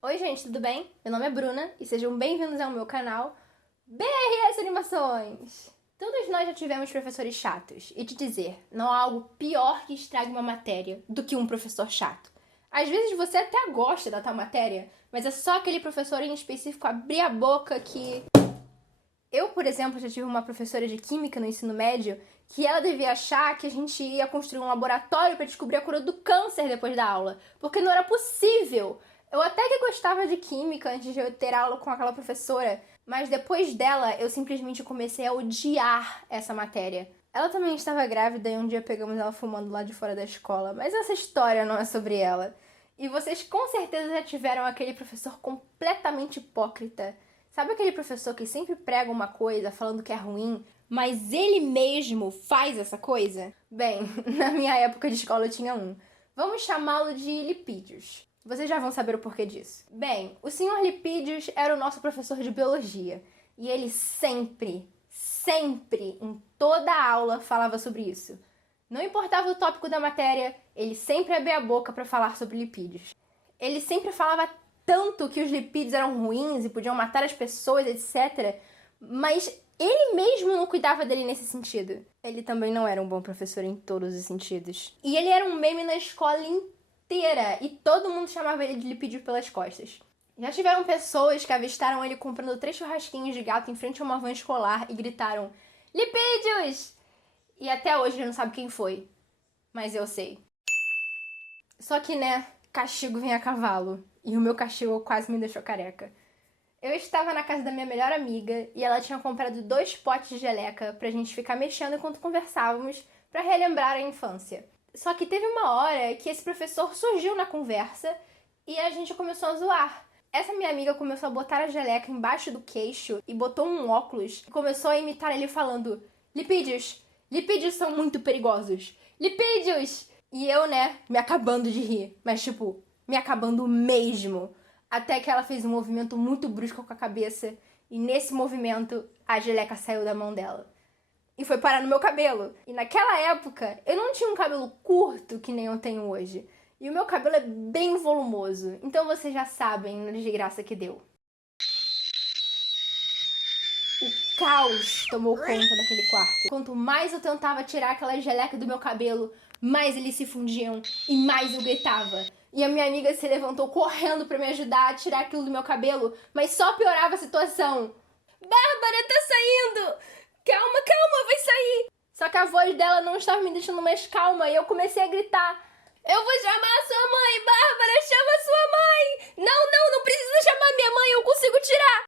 Oi gente, tudo bem? Meu nome é Bruna e sejam bem-vindos ao meu canal BRS Animações! Todos nós já tivemos professores chatos, e te dizer, não há algo pior que estrague uma matéria do que um professor chato. Às vezes você até gosta da tal matéria, mas é só aquele professor em específico abrir a boca que... Eu, por exemplo, já tive uma professora de química no ensino médio que ela devia achar que a gente ia construir um laboratório para descobrir a cura do câncer depois da aula, porque não era possível. Eu até que gostava de química antes de eu ter aula com aquela professora, mas depois dela eu simplesmente comecei a odiar essa matéria. Ela também estava grávida e um dia pegamos ela fumando lá de fora da escola, mas essa história não é sobre ela. E vocês com certeza já tiveram aquele professor completamente hipócrita. Sabe aquele professor que sempre prega uma coisa falando que é ruim, mas ele mesmo faz essa coisa? Bem, na minha época de escola eu tinha um. Vamos chamá-lo de Lipídios. Vocês já vão saber o porquê disso. Bem, o senhor Lipídios era o nosso professor de biologia. E ele sempre, em toda a aula, falava sobre isso. Não importava o tópico da matéria, ele sempre abria a boca para falar sobre lipídios. Ele sempre falava tanto que os lipídios eram ruins e podiam matar as pessoas, etc. Mas ele mesmo não cuidava dele nesse sentido. Ele também não era um bom professor em todos os sentidos. E ele era um meme na escola inteira, e todo mundo chamava ele de lipídio pelas costas. Já tiveram pessoas que avistaram ele comprando 3 churrasquinhos de gato em frente a uma van escolar e gritaram: Lipídios! E até hoje ele não sabe quem foi. Mas eu sei. Só que, né, castigo vem a cavalo. E o meu castigo quase me deixou careca. Eu estava na casa da minha melhor amiga e ela tinha comprado 2 potes de geleca pra gente ficar mexendo enquanto conversávamos pra relembrar a infância. Só que teve uma hora que esse professor surgiu na conversa e a gente começou a zoar. Essa minha amiga começou a botar a geleca embaixo do queixo e botou um óculos e começou a imitar ele falando: Lipídios! Lipídios são muito perigosos! Lipídios! E eu, né, me acabando de rir. Mas, tipo, me acabando mesmo. Até que ela fez um movimento muito brusco com a cabeça e nesse movimento a geleca saiu da mão dela. E foi parar no meu cabelo. E naquela época eu não tinha um cabelo curto que nem eu tenho hoje. E o meu cabelo é bem volumoso. Então vocês já sabem a desgraça que deu. O caos tomou conta daquele quarto. Quanto mais eu tentava tirar aquela geleca do meu cabelo, mais eles se fundiam e mais eu gritava. E a minha amiga se levantou correndo pra me ajudar a tirar aquilo do meu cabelo, mas só piorava a situação. Bárbara, tá saindo! Calma, calma, vai sair! Só que a voz dela não estava me deixando mais calma e eu comecei a gritar: eu vou chamar a sua mãe! Bárbara, chama a sua mãe! Não precisa chamar minha mãe, eu consigo tirar!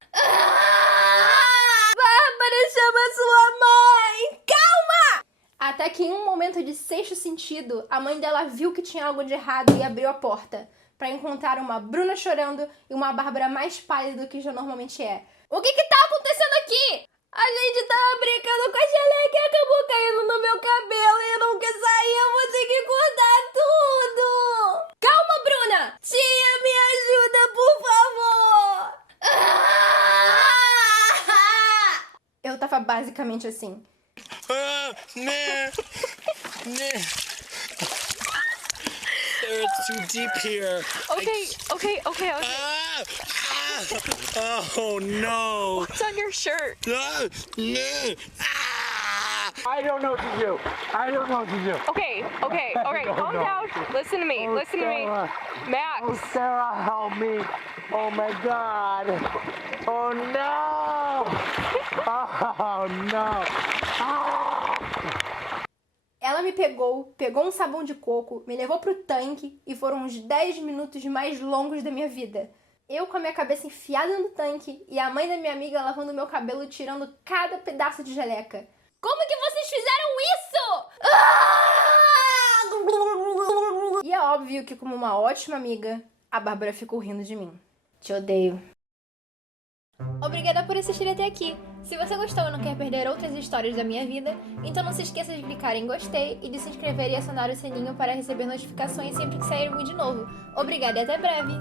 Bárbara, chama a sua mãe! Calma! Até que em um momento de sexto sentido, a mãe dela viu que tinha algo de errado e abriu a porta, pra encontrar uma Bruna chorando e uma Bárbara mais pálida do que já normalmente é. O que tá acontecendo aqui? A gente tava brincando com a geleca e acabou caindo no meu cabelo e eu não quis sair, eu vou ter que cortar tudo! Calma, Bruna! Tia, me ajuda, por favor! Eu tava basicamente assim. It's too deep here. Okay. Oh no! What's on your shirt? I don't know what to do. Okay. All right, calm down. Listen to me. Sarah. Max. Oh, Sarah, help me. Oh my God. Oh no. Oh no. Ela me pegou um sabão de coco, me levou pro tanque e foram os 10 minutos mais longos da minha vida. Eu com a minha cabeça enfiada no tanque e a mãe da minha amiga lavando meu cabelo e tirando cada pedaço de geleca. Como que vocês fizeram isso? E é óbvio que, como uma ótima amiga, a Bárbara ficou rindo de mim. Te odeio. Obrigada por assistir até aqui. Se você gostou e não quer perder outras histórias da minha vida, então não se esqueça de clicar em gostei e de se inscrever e acionar o sininho para receber notificações sempre que sair um vídeo novo. Obrigada e até breve!